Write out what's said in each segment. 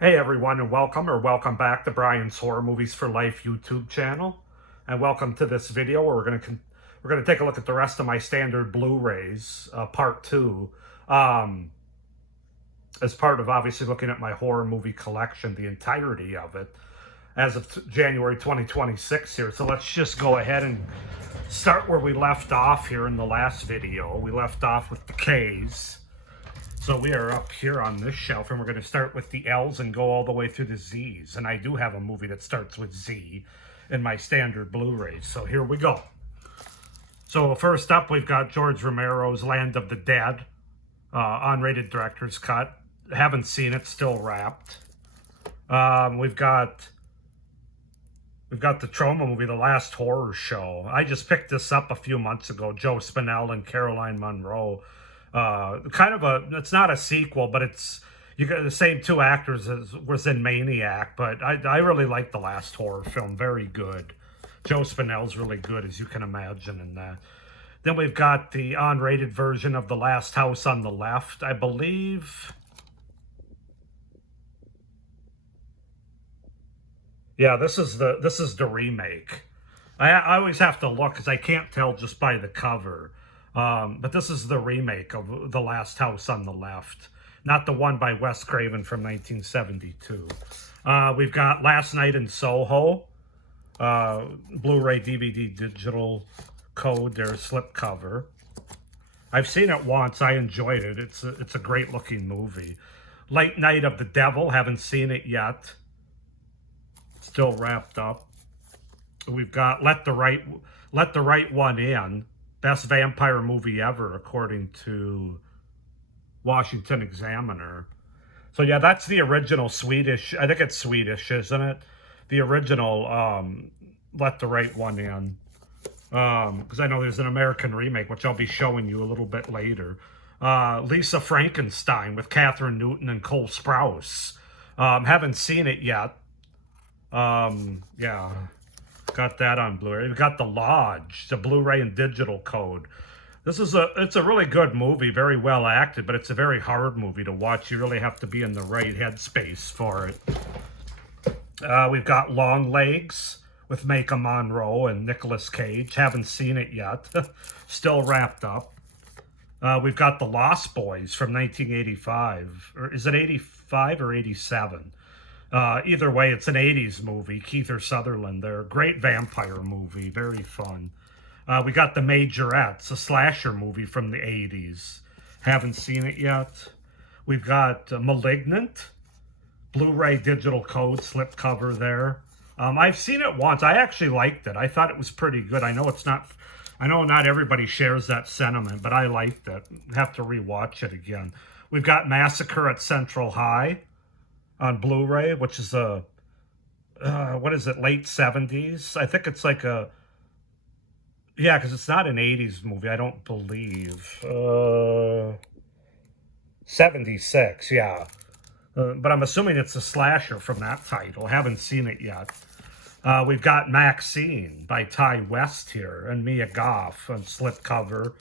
Hey everyone, and welcome back to Brian's Horror Movies for Life YouTube channel, and welcome to this video where we're gonna take a look at the rest of my standard Blu-rays, part two, um, as part of obviously looking at my horror movie collection, the entirety of it, as of January 2026 here. So let's just go ahead and start where we left off here in the last video. We left off with the K's. So we are up here on this shelf, and we're going to start with the L's and go all the way through the Z's. And I do have a movie that starts with Z in my standard Blu-rays. So here we go. So first up, we've got George Romero's Land of the Dead, unrated director's cut. Haven't seen it, still wrapped. We've got the Trauma movie, The Last Horror Show. I just picked this up a few months ago. Joe Spinell and Caroline Munro. It's not a sequel, but you got the same two actors as was in Maniac. But I really like The Last Horror Film. Very good. Joe Spinell's really good, as you can imagine in that. Then we've got the unrated version of The Last House on the Left, I believe. Yeah, this is the remake. I always have to look because I can't tell just by the cover. But this is the remake of The Last House on the Left, not the one by Wes Craven from 1972. We've got Last Night in Soho, Blu-ray DVD digital code, their slipcover. I've seen it once. I enjoyed it. It's a great looking movie. Late Night of the Devil. Haven't seen it yet. Still wrapped up. We've got Let the Right One In. Best vampire movie ever, according to Washington Examiner. So yeah, that's the original Swedish. I think it's Swedish, isn't it? The original Let the Right One In. Because I know there's an American remake, which I'll be showing you a little bit later. Lisa Frankenstein with Catherine Newton and Cole Sprouse. Haven't seen it yet. Yeah. Got that on Blu-ray. We've got The Lodge, the Blu-ray and digital code. It's a really good movie, very well acted, but it's a very hard movie to watch. You really have to be in the right headspace for it. We've got Long Legs with Maika Monroe and Nicolas Cage. Haven't seen it yet. Still wrapped up. We've got The Lost Boys from 1985. Or is it 85 or 87? Either way, it's an 80s movie. Kiefer Sutherland there. Great vampire movie. Very fun. We got The Majorettes, a slasher movie from the 80s. Haven't seen it yet. We've got Malignant, Blu-ray digital code, slipcover there. I've seen it once. I actually liked it. I thought it was pretty good. I know not everybody shares that sentiment, but I liked it. Have to rewatch it again. We've got Massacre at Central High on Blu-ray, which is what is it, late 70s? I think it's like yeah, because it's not an 80s movie, I don't believe. 76, yeah. But I'm assuming it's a slasher from that title. Haven't seen it yet. We've got Maxine by Ty West here and Mia Goth on slipcover.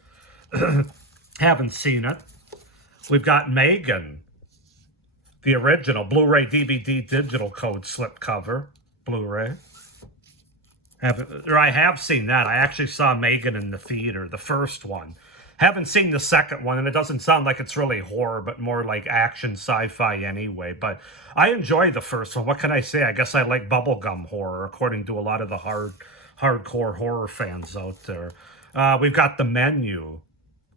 Haven't seen it. We've got Megan, the original Blu-ray DVD digital code slipcover, Blu-ray. I have seen that. I actually saw Megan in the theater, the first one. Haven't seen the second one, and it doesn't sound like it's really horror, but more like action sci-fi anyway. But I enjoy the first one. What can I say? I guess I like bubblegum horror, according to a lot of the hardcore horror fans out there. We've got The Menu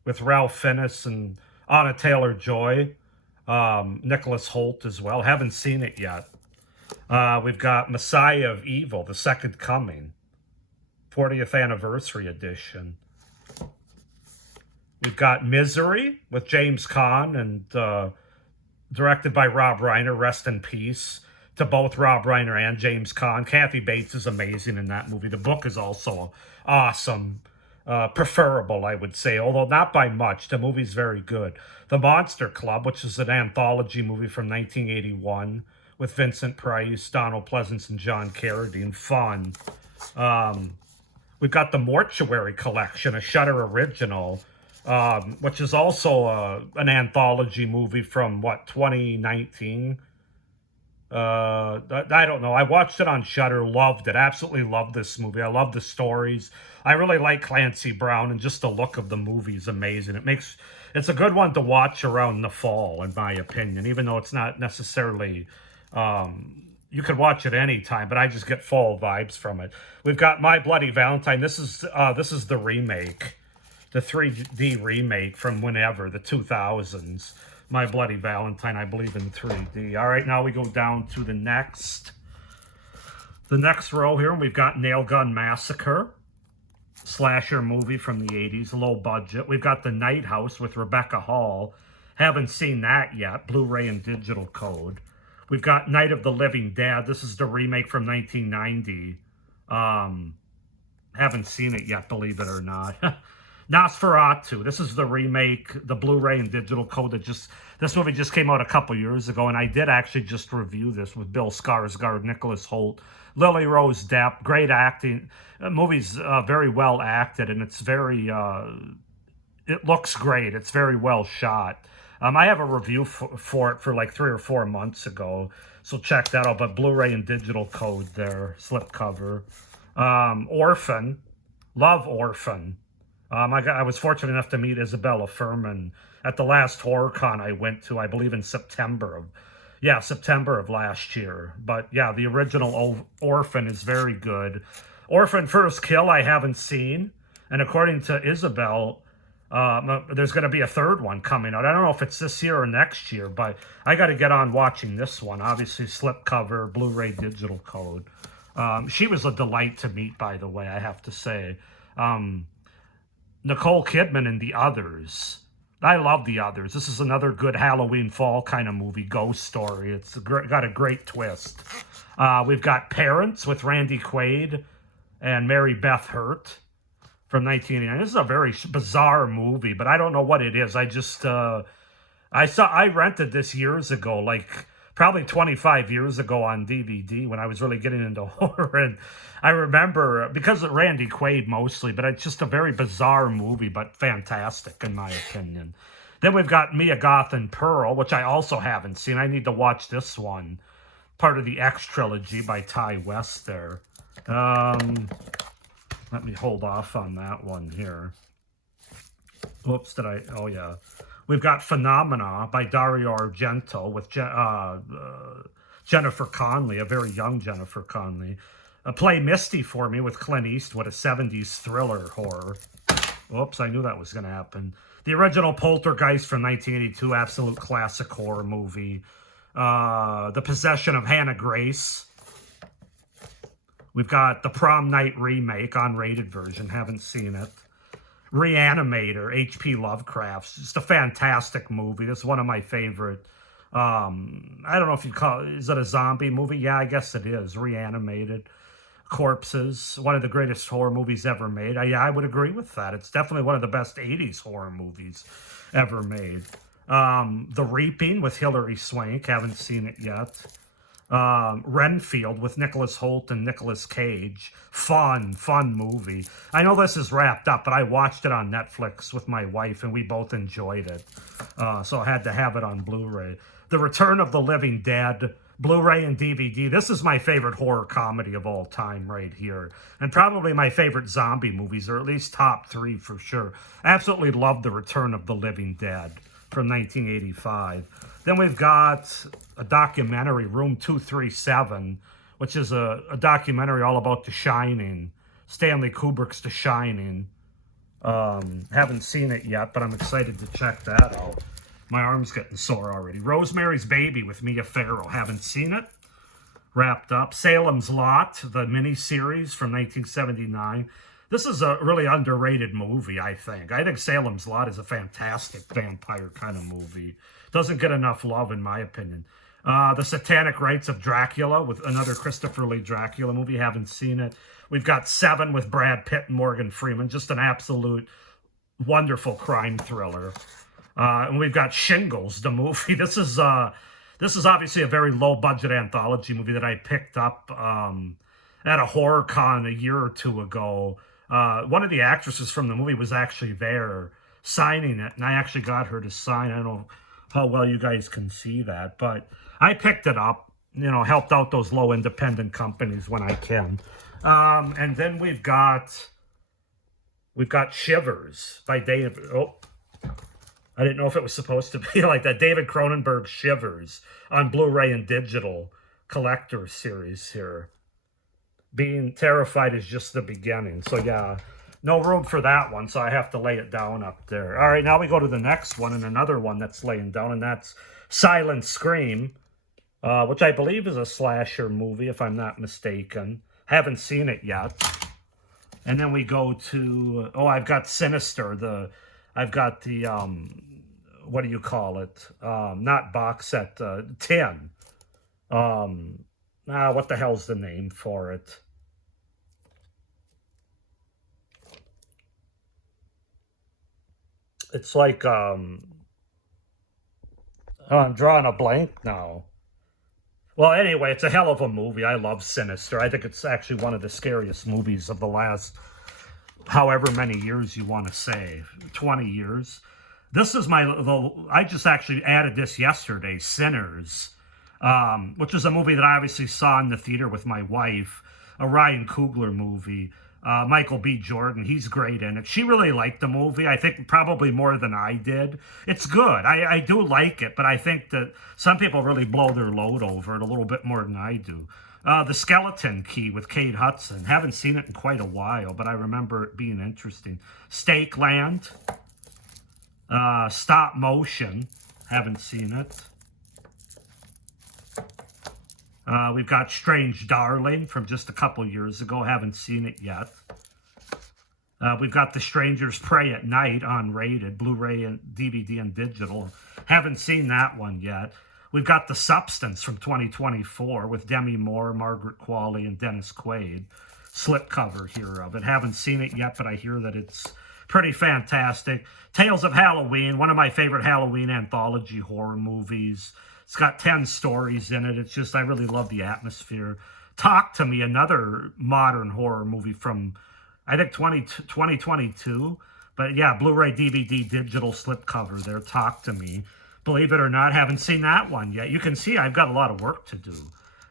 with Ralph Fiennes and Anna Taylor-Joy. Nicholas Hoult as well. Haven't seen it yet. We've got Messiah of Evil, The Second Coming, 40th Anniversary Edition. We've got Misery with James Caan and directed by Rob Reiner. Rest in peace to both Rob Reiner and James Caan. Kathy Bates is amazing in that movie. The book is also awesome. Preferable, I would say, although not by much. The movie's very good. The Monster Club, which is an anthology movie from 1981 with Vincent Price, Donald Pleasence, and John Carradine. Fun. We've got The Mortuary Collection, a Shudder original, which is also an anthology movie from, 2019? I don't know. I watched it on Shudder, loved it, absolutely loved this movie. I love the stories. I really like Clancy Brown, and just the look of the movie is amazing. It's a good one to watch around the fall, in my opinion, even though it's not necessarily, you could watch it anytime, but I just get fall vibes from it. We've got My Bloody Valentine. This is the remake, the 3D remake from whenever, the 2000s. My Bloody Valentine, I believe, in 3D. All right, now we go down to the next row here, and we've got Nail Gun Massacre, slasher movie from the 80s, low budget. We've got The Night House with Rebecca Hall. Haven't seen that yet, Blu-ray and digital code. We've got Night of the Living Dead. This is the remake from 1990. Haven't seen it yet, believe it or not. Nosferatu. This is the remake, the Blu-ray and digital code this movie just came out a couple years ago, and I did actually just review this with Bill Skarsgård, Nicholas Hoult, Lily Rose Depp. Great acting. Movie's very well acted, and it's it looks great. It's very well shot. I have a review for it for like 3 or 4 months ago, so check that out. But Blu-ray and digital code there, slipcover. Orphan. Love Orphan. I was fortunate enough to meet Isabella Furman at the last horror con I went to, I believe in September of last year. But yeah, the original Orphan is very good. Orphan First Kill I haven't seen, and according to Isabel, there's going to be a third one coming out. I don't know if it's this year or next year, but I got to get on watching this one. Obviously, slipcover, Blu-ray digital code. She was a delight to meet, by the way, I have to say. Nicole Kidman and The Others. I love The Others. This is another good Halloween fall kind of movie, ghost story. It's got a great twist. We've got Parents with Randy Quaid and Mary Beth Hurt from 1989. This is a very bizarre movie, but I don't know what it is. I rented this years ago, like probably 25 years ago on DVD when I was really getting into horror. And I remember, because of Randy Quaid mostly, but it's just a very bizarre movie, but fantastic in my opinion. Then we've got Mia Goth and Pearl, which I also haven't seen. I need to watch this one. Part of the X trilogy by Ty West there. Let me hold off on that one here. Whoops, oh yeah. We've got Phenomena by Dario Argento with Jennifer Connelly, a very young Jennifer Connelly. Play Misty for Me with Clint Eastwood, a 70s thriller horror. Oops, I knew that was going to happen. The original Poltergeist from 1982, absolute classic horror movie. The Possession of Hannah Grace. We've got the Prom Night remake, unrated version, haven't seen it. Reanimator, H.P. Lovecraft's just a fantastic movie. This is one of my favorite. I don't know if you call it, is it a zombie movie? Yeah, I guess it is. Reanimated. Corpses, one of the greatest horror movies ever made. Yeah, I would agree with that. It's definitely one of the best 80s horror movies ever made. The Reaping with Hilary Swank, haven't seen it yet. Renfield with Nicholas Hoult and Nicolas Cage. Fun movie. I know this is wrapped up, but I watched it on Netflix with my wife, and we both enjoyed it. So I had to have it on Blu-ray. The Return of the Living Dead, Blu-ray and DVD. This is my favorite horror comedy of all time right here. And probably my favorite zombie movies, or at least top 3 for sure. I absolutely love The Return of the Living Dead from 1985. Then we've got a documentary, Room 237, which is a documentary all about The Shining. Stanley Kubrick's The Shining. Haven't seen it yet, but I'm excited to check that out. My arm's getting sore already. Rosemary's Baby with Mia Farrow. Haven't seen it. Wrapped up. Salem's Lot, the miniseries from 1979. This is a really underrated movie, I think. I think Salem's Lot is a fantastic vampire kind of movie. Doesn't get enough love, in my opinion. The Satanic Rites of Dracula, with another Christopher Lee Dracula movie. Haven't seen it. We've got Seven with Brad Pitt and Morgan Freeman. Just an absolute wonderful crime thriller. And we've got Shingles, the movie. This is obviously a very low-budget anthology movie that I picked up at a horror con a year or two ago. One of the actresses from the movie was actually there signing it, and I actually got her to sign. I don't know how well you guys can see that, but I picked it up. you know, helped out those low independent companies when I can. And then we've got Shivers by David. Oh, I didn't know if it was supposed to be like that. David Cronenberg Shivers on Blu-ray and digital collector series here. Being Terrified is just the beginning. So yeah, no room for that one, so I have to lay it down up there. All right, now we go to the next one, and another one that's laying down, and that's Silent Scream, which I believe is a slasher movie, if I'm not mistaken. Haven't seen it yet. And then we go to, oh, I've got Sinister. I've got the, what do you call it? Not box set, tin. What the hell's the name for it? It's like, oh, I'm drawing a blank now. Well, anyway, it's a hell of a movie. I love Sinister. I think it's actually one of the scariest movies of the last however many years you want to say, 20 years. This is I just actually added this yesterday, Sinners, which is a movie that I obviously saw in the theater with my wife, a Ryan Coogler movie. Michael B. Jordan, he's great in it. She really liked the movie, I think probably more than I did. It's good. I do like it, but I think that some people really blow their load over it a little bit more than I do. The Skeleton Key with Kate Hudson. Haven't seen it in quite a while, but I remember it being interesting. Stake Land. Stop Motion. Haven't seen it. We've got Strange Darling from just a couple years ago. Haven't seen it yet. We've got The Strangers Prey at Night unrated, Blu-ray and DVD and digital. Haven't seen that one yet. We've got The Substance from 2024 with Demi Moore, Margaret Qualley, and Dennis Quaid. Slipcover here of it. Haven't seen it yet, but I hear that it's pretty fantastic. Tales of Halloween, one of my favorite Halloween anthology horror movies. It's got 10 stories in it. It's just, I really love the atmosphere. Talk to Me, another modern horror movie from, I think, 2022. But yeah, Blu-ray, DVD, digital slipcover there. Talk to Me. Believe it or not, haven't seen that one yet. You can see I've got a lot of work to do.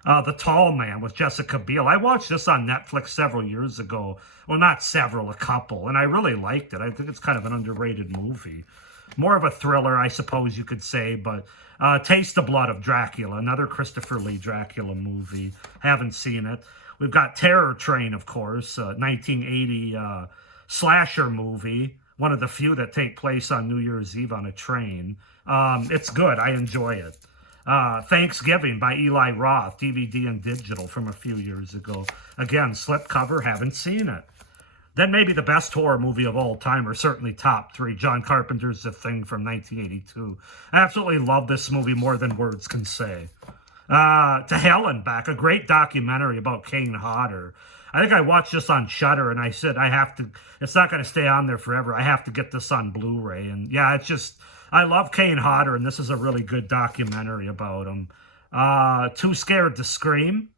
The Tall Man with Jessica Biel. I watched this on Netflix several years ago. Well, not several, a couple. And I really liked it. I think it's kind of an underrated movie. More of a thriller, I suppose you could say, but Taste the Blood of Dracula, another Christopher Lee Dracula movie. Haven't seen it. We've got Terror Train, of course, 1980 slasher movie, one of the few that take place on New Year's Eve on a train. It's good. I enjoy it. Thanksgiving by Eli Roth, DVD and digital from a few years ago. Again, slipcover, haven't seen it. Then maybe the best horror movie of all time, or certainly top three, John Carpenter's The Thing from 1982. I absolutely love this movie more than words can say. To Hell and Back, a great documentary about Kane Hodder. I think I watched this on Shudder, and I said it's not going to stay on there forever. I have to get this on Blu-ray. And yeah, it's just, I love Kane Hodder, and this is a really good documentary about him. Too Scared to Scream.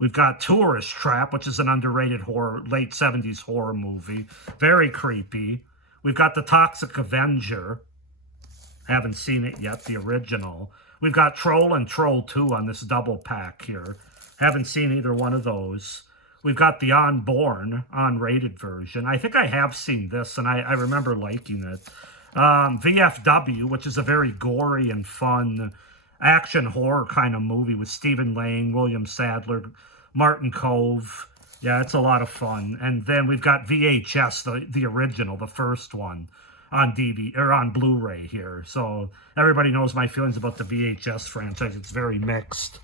We've got Tourist Trap, which is an underrated late 70s horror movie. Very creepy. We've got The Toxic Avenger. Haven't seen it yet, the original. We've got Troll and Troll 2 on this double pack here. Haven't seen either one of those. We've got The Unborn, unrated version. I think I have seen this, and I remember liking it. VFW, which is a very gory and fun action horror kind of movie with Stephen Lang, William Sadler, Martin Cove. Yeah, it's a lot of fun. And then we've got VHS, the original, the first one, on DVD or on Blu-ray here. So everybody knows my feelings about the VHS franchise. It's very mixed.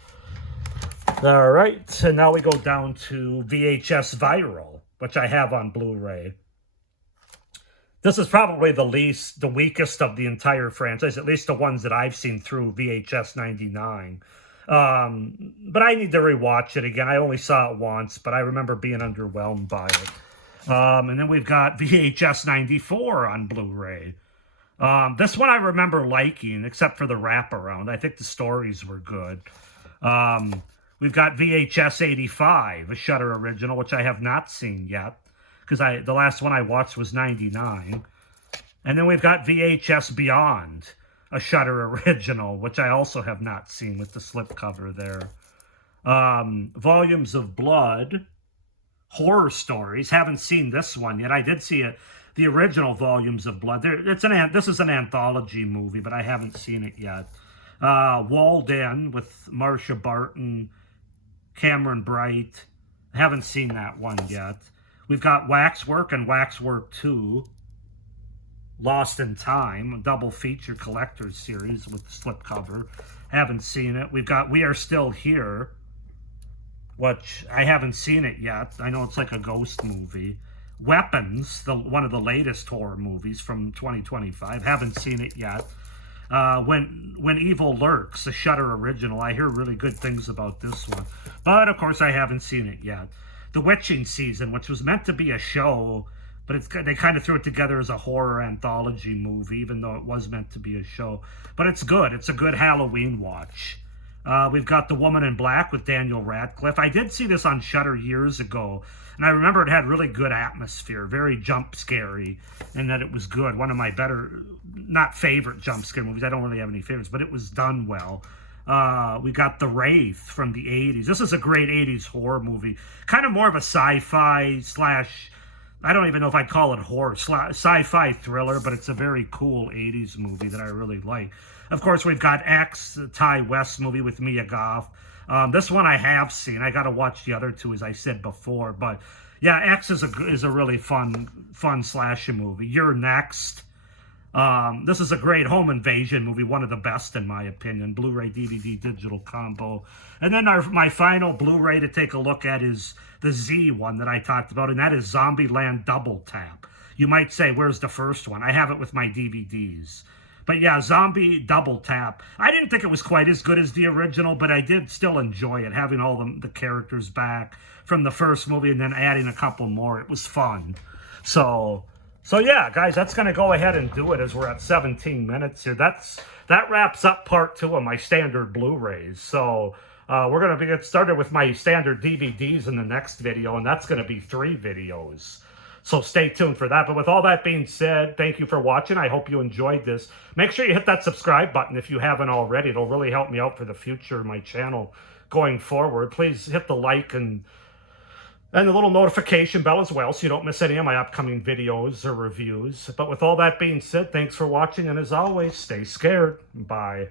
All right, and now we go down to VHS Viral, which I have on Blu-ray. This is probably the weakest of the entire franchise, at least the ones that I've seen through VHS 99. But I need to rewatch it again. I only saw it once, but I remember being underwhelmed by it. And then we've got VHS 94 on Blu-ray. This one I remember liking, except for the wraparound. I think the stories were good. We've got VHS 85, a Shudder original, which I have not seen yet, because the last one I watched was 99. And then we've got VHS Beyond, a Shudder original, which I also have not seen with the slipcover there. Volumes of Blood, horror stories. Haven't seen this one yet. I did see it, the original Volumes of Blood. This is an anthology movie, but I haven't seen it yet. Walled In with Marsha Barton, Cameron Bright. I haven't seen that one yet. We've got Waxwork and Waxwork 2. Lost in Time, a double feature collector's series with the slipcover. Haven't seen it. We've got We Are Still Here, which I haven't seen it yet. I know it's like a ghost movie. Weapons, one of the latest horror movies from 2025. Haven't seen it yet. When Evil Lurks, a Shudder original. I hear really good things about this one. But, of course, I haven't seen it yet. The Witching Season, which was meant to be a show, but they kind of threw it together as a horror anthology movie, even though it was meant to be a show. But it's good. It's a good Halloween watch. We've got The Woman in Black with Daniel Radcliffe. I did see this on Shudder years ago, and I remember it had really good atmosphere, very jump scary, and that it was good. One of my better, not favorite jump scare movies. I don't really have any favorites, but it was done well. We got The Wraith from the 80s. This is a great 80s horror movie. Kind of more of a sci-fi slash, I don't even know if I'd call it horror, sci-fi thriller, but it's a very cool 80s movie that I really like. Of course, we've got X, the Ty West movie with Mia Goth. This one I have seen. I got to watch the other two, as I said before. But yeah, X is a really fun slasher movie. You're Next. This is a great home invasion movie, one of the best in my opinion. Blu-ray, DVD, digital combo. And then my final Blu-ray to take a look at is the Z one that I talked about, and that is Zombieland Double Tap. You might say, where's the first one? I have it with my DVDs. But yeah, Zombie Double Tap. I didn't think it was quite as good as the original, but I did still enjoy it, having all the characters back from the first movie and then adding a couple more. It was fun. So yeah, guys, that's going to go ahead and do it as we're at 17 minutes here. That wraps up part 2 of my standard Blu-rays. So we're going to get started with my standard DVDs in the next video, and that's going to be 3 videos. So stay tuned for that. But with all that being said, thank you for watching. I hope you enjoyed this. Make sure you hit that subscribe button if you haven't already. It'll really help me out for the future of my channel going forward. Please hit the like and the little notification bell as well so you don't miss any of my upcoming videos or reviews. But with all that being said, thanks for watching. And as always, stay scared. Bye.